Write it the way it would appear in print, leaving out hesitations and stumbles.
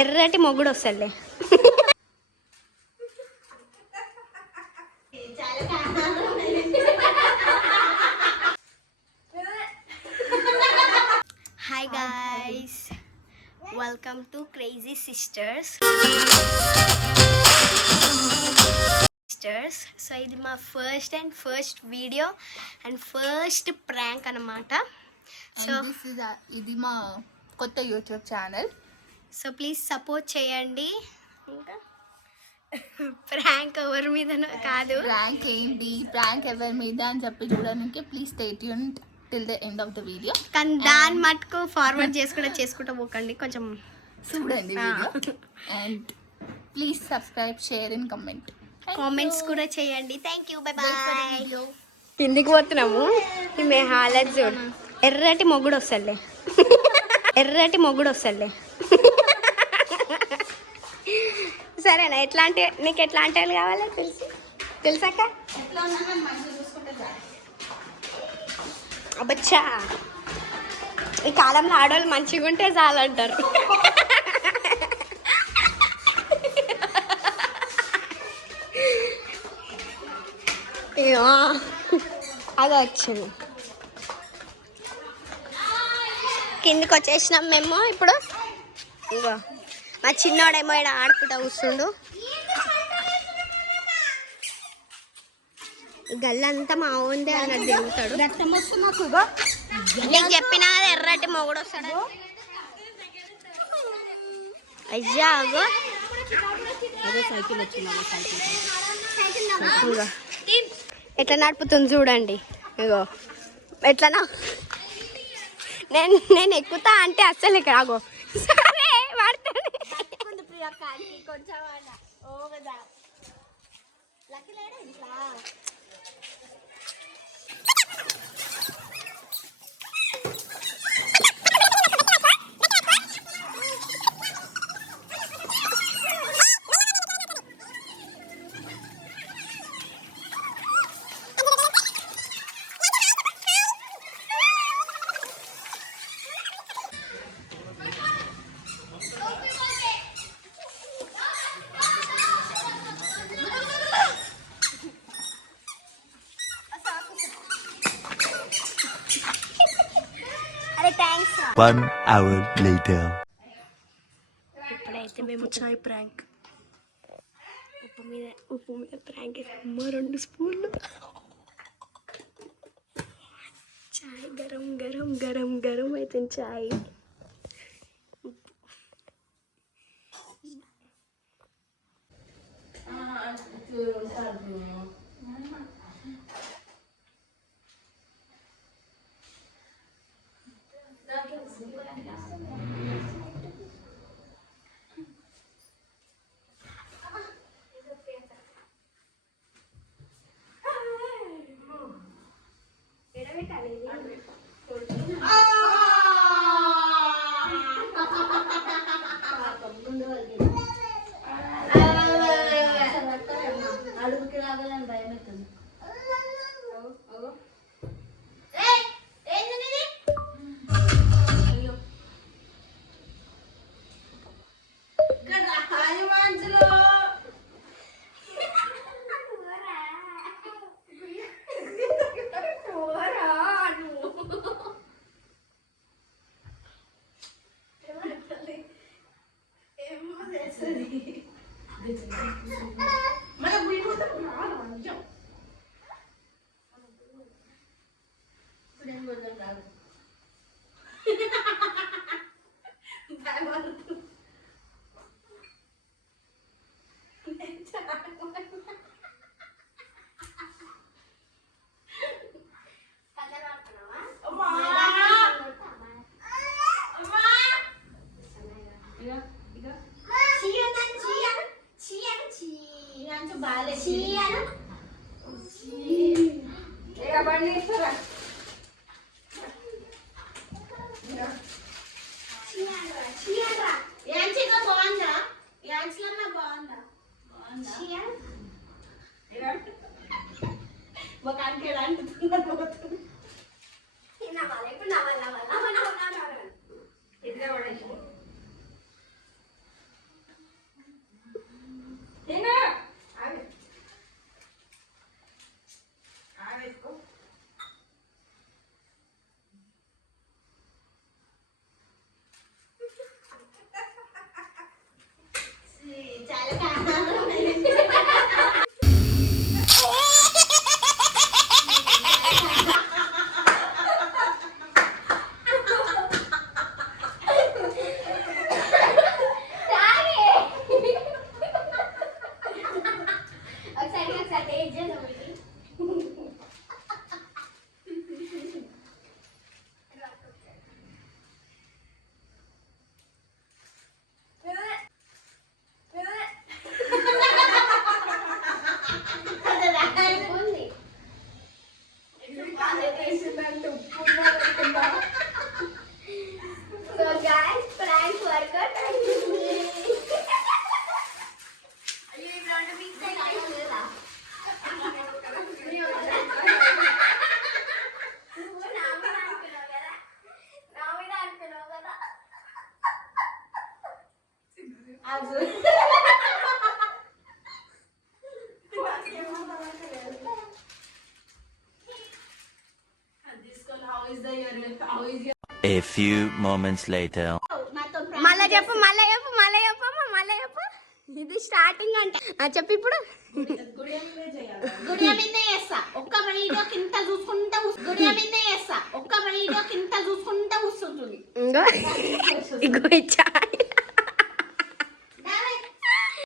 ఎర్రటి మొగుడు వస్తలే. Hi guys, welcome to crazy sisters. So ఇది మా first video and first prank అన్నమాట. సో ఇది మా కొత్త YouTube channel. So please support చేయండి. ఇంకా ప్రాంక్ ఎవరి మీద కాదు, ప్రాంక్ ఎవరి మీద అని చెప్పి చూడడానికి please stay tuned till the end of the video. కానీ దాని మటుకు ఫార్వర్డ్ చేసుకుంటూ పోకండి, కొంచెం చూడండి video. And please subscribe, share and comments కూడా చేయండి. Thank you, bye bye. కిందికి పోతున్నాము. ఈమె హాలత్ చూడు, ఎర్రటి మొగుడు వస్తలే. సరేనా? నీకు ఎట్లాంటి వాళ్ళు కావాలో తెలుసాక అబ్బచ్చా, ఈ కాలంలో ఆడవాళ్ళు మంచిగా ఉంటే చాలంటారు. అది వచ్చింది. కిందికి వచ్చేసినాం మేము ఇప్పుడు. ఇగో మా చిన్నోడేమో ఇక్కడ ఆడుకుంటా కూర్చుండు. గల్లంతా మా ఉంది అన్నది తిరుగుతాడు. నీకు చెప్పినా ఎర్రటి మొగుడు వస్తాడు. అయ్యా అగో సైకిల్ వచ్చింది. ఇగో ఎట్లా నడుపుతుంది చూడండి. ఇగో ఎట్లనా నేను ఎక్కుతా అంటే అస్సలు ఇక్కడ ఆగో. సరే పడుతుంది. One hour later. ఇప్పుడైతే మేము చాయ్ ప్రాంక్, ఉప్పు మీద ప్రాంక్ వేసాము. 2 స్పూన్లు చాయ్. గరం అవుతుంది చాయ్. అడుగుకి రాగాలని భయం అవుతుంది. A few moments later. మళ్ళా చెప్పు ఇది స్టార్టింగ్ అంటే చెప్పు ఇప్పుడు. గుడియా మీద చేస్తా ఒక్క వీడియో కింద చూసుకుంటా గుడియా మీద చేస్తా ఒక్క వీడియో కింద చూసుకుంటా కూర్చుంటుంది. ఇగో ఇచ్చా